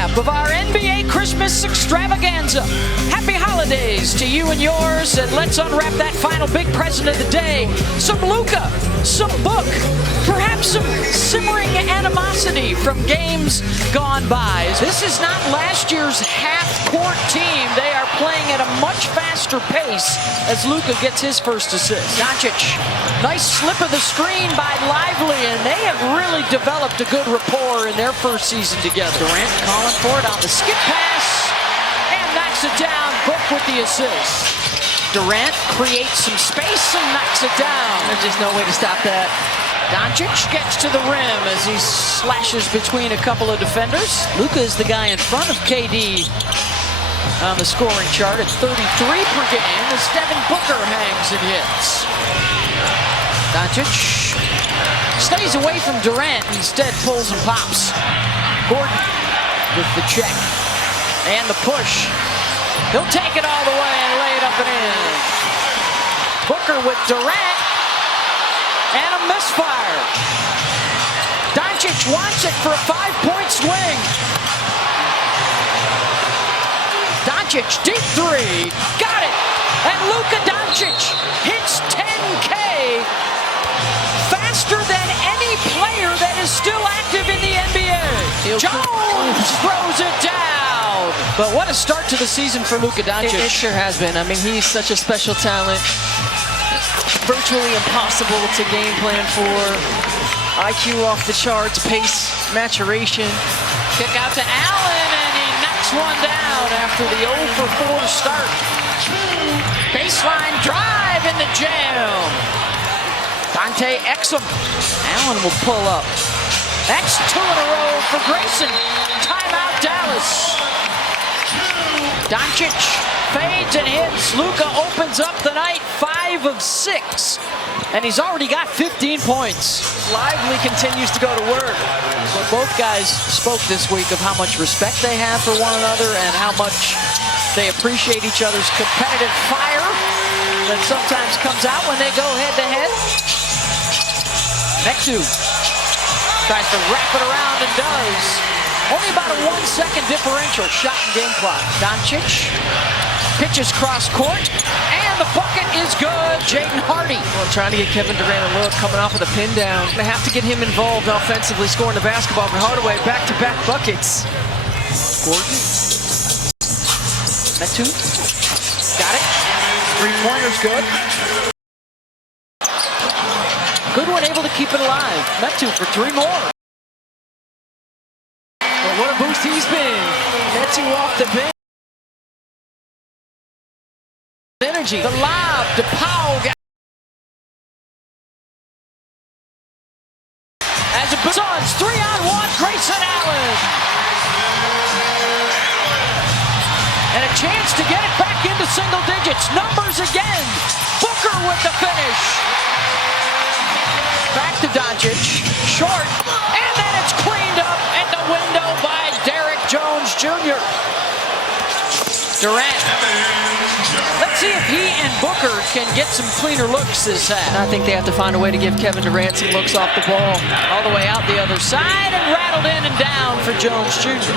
recap of our NBA Christmas extravaganza. Happy holidays to you and yours, and let's unwrap that final big present of the day. Some Luka, some Book, perhaps some simmering animosity from games gone by. This is not last year's half-court team. They are playing at a much faster pace as Luka gets his first assist. Doncic, nice slip of the screen by Lively, and they have really developed a good rapport in their first season together. Durant calling for it on the skip pass and knocks it down. Book with the assist. Durant creates some space and knocks it down. There's just no way to stop that. Doncic gets to the rim as he slashes between a couple of defenders. Luka is the guy in front of KD on the scoring chart at 33 per game as Devin Booker hangs and hits. Doncic stays away from Durant, instead pulls and pops. Gordon with the check and the push. He'll take it all the way and lay it up and in. Booker with Durant and a misfire. Doncic wants it for a 5-point swing. Doncic, deep three, got it. And Luka Doncic hits 10K faster than any player that is still active in the NBA. Jones throws it down. But what a start to the season for Luka Doncic. It sure has been. I mean, he's such a special talent. Virtually impossible to game plan for. IQ off the charts, pace, maturation. Kick out to Allen, and he knocks one down after the 0 for 4 start. Baseline drive in the jam. Dante Exum. Allen will pull up. That's 2 in a row for Grayson. Timeout, Dallas. Doncic fades and hits. Luka opens up the night 5 of 6. And he's already got 15 points. Lively continues to go to work. But both guys spoke this week of how much respect they have for one another and how much they appreciate each other's competitive fire that sometimes comes out when they go head-to-head. Metu tries to wrap it around and does. Only about a 1-second differential shot in game clock. Doncic pitches cross court, and the bucket is good. Jaden Hardy. Well, trying to get Kevin Durant a look, coming off of the pin down. They have to get him involved offensively, scoring the basketball for Hardaway. Back-to-back buckets. Gordon. Metu. Got it. Three-pointer's good. Good one, able to keep it alive. Metu for 3 more. Well, what a boost he's been. Metu off the bench. Energy. The lob to Powell. As it Suns 3-on-1, Grayson Allen. And a chance to get it back into single digits. Numbers again. Booker with the finish. Back to Doncic. Short. And then it's cleaned up at the window by Derrick Jones Jr. Durant. Let's see if he and Booker can get some cleaner looks this half. I think they have to find a way to give Kevin Durant some looks off the ball. All the way out the other side and rattled in and down for Jones Jr.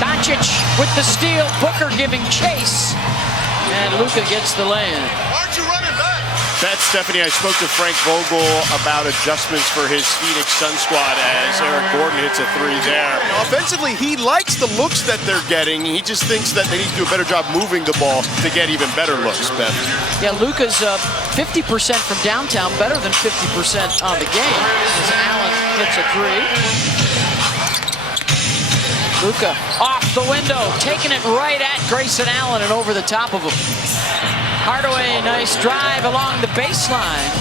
Doncic with the steal. Booker giving chase. And Luka gets the land. Aren't you running back? That's Stephanie. I spoke to Frank Vogel about adjustments for his Phoenix Sun squad as Eric Gordon hits a 3 there. Offensively, he likes the looks that they're getting. He just thinks that they need to do a better job moving the ball to get even better looks, Beth. Yeah, Luka's 50% from downtown, better than 50% on the game. As Allen hits a 3. Luka off the window, taking it right at Grayson Allen and over the top of him. Hardaway, nice drive along the baseline.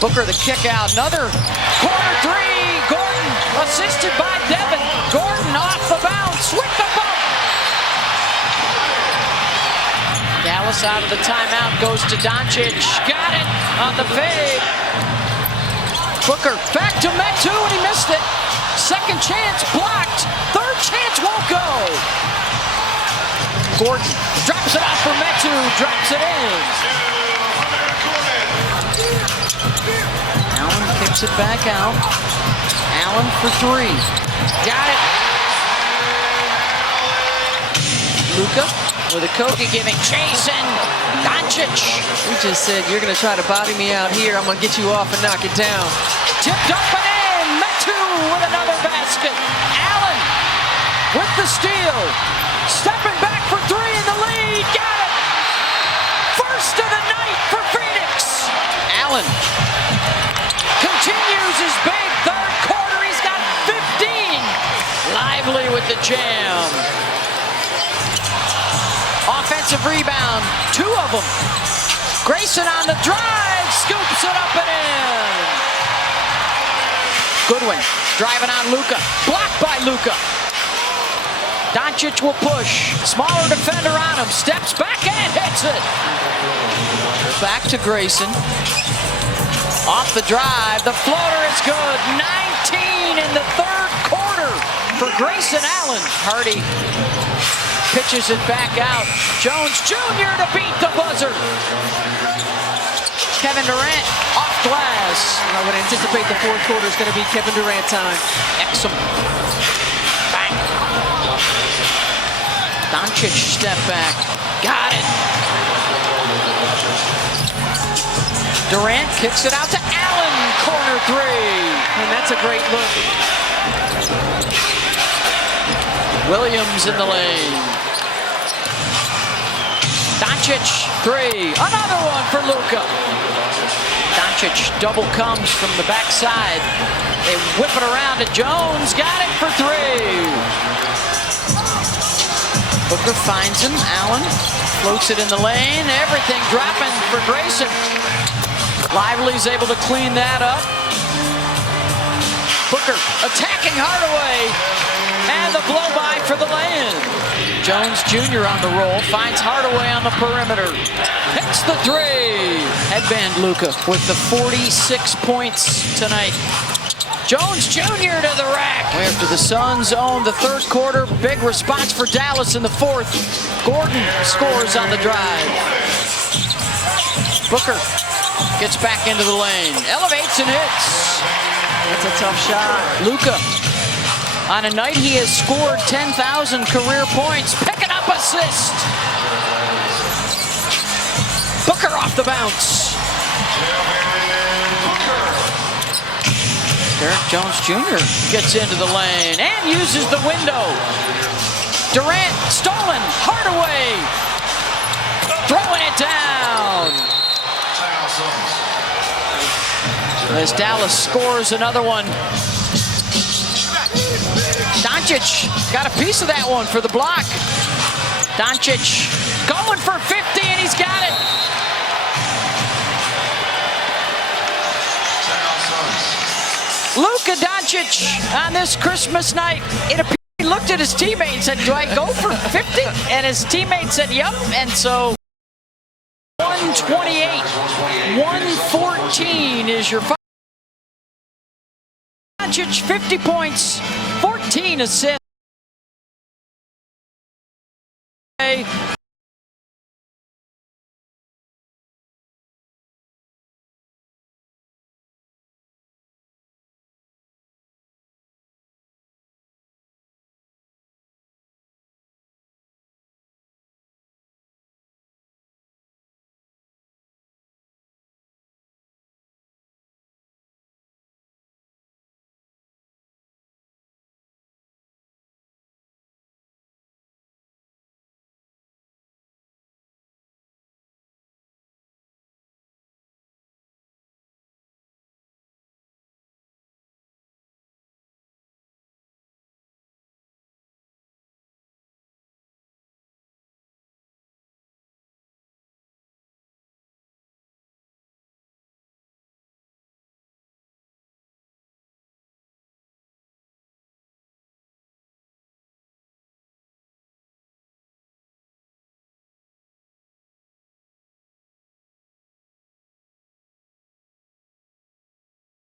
Booker the kick out, another corner 3. Gordon assisted by Devin. Gordon off the bounce with the bump. Dallas out of the timeout, goes to Doncic. Got it on the fade. Booker back to Metu and he missed it. Second chance blocked. Third chance won't go. Gordon drops it off for Metu, drops it in. Allen kicks it back out. Allen for three. Got it. Luka with a Kogi giving chase, and Doncic. We just said, you're going to try to body me out here. I'm going to get you off and knock it down. Tipped up and in. Metu with another basket. Allen with the steal. Stepping back for three in the lead. Got it. First of the night for Phoenix. Allen Continues his big third quarter. He's got 15. lively with the jam. Offensive rebound, two of them. Grayson on the drive, scoops it up and in. Goodwin driving on Luka, blocked by Luka. Doncic will push, smaller defender on him, steps back and hits it. Back to Grayson. Off the drive, the floater is good. 19 in the third quarter for Grayson Allen. Hardy pitches it back out. Jones Jr. to beat the buzzer. Kevin Durant off glass. I would anticipate the fourth quarter is going to be Kevin Durant time. Exum. Bang. Doncic step back. Got it. Durant kicks it out to Allen. Corner three. And that's a great look. Williams in the lane. Doncic, three. Another one for Luka. Doncic double comes from the backside. They whip it around to Jones. Got it for three. Booker finds him. Allen floats it in the lane. Everything dropping for Grayson. Lively's able to clean that up. Booker attacking Hardaway. And the blow-by for the lay-in. Jones Jr. on the roll, finds Hardaway on the perimeter. Hits the three. Headband Luka with the 46 points tonight. Jones Jr. to the rack. After the Suns own the third quarter, big response for Dallas in the fourth. Gordon scores on the drive. Booker gets back into the lane, elevates and hits. That's a tough shot. Luka. On a night he has scored 10,000 career points, picking up assist. Booker off the bounce. Derek Jones Jr. gets into the lane and uses the window. Durant stolen, Hardaway throwing it down. As Dallas scores another one. Doncic got a piece of that one for the block. Doncic going for 50 and he's got it. Luka Doncic on this Christmas night. It appeared he looked at his teammate and said, do I go for 50? And his teammate said, yep. And so 128, 114 is your final. Doncic 50 points, 14 assists.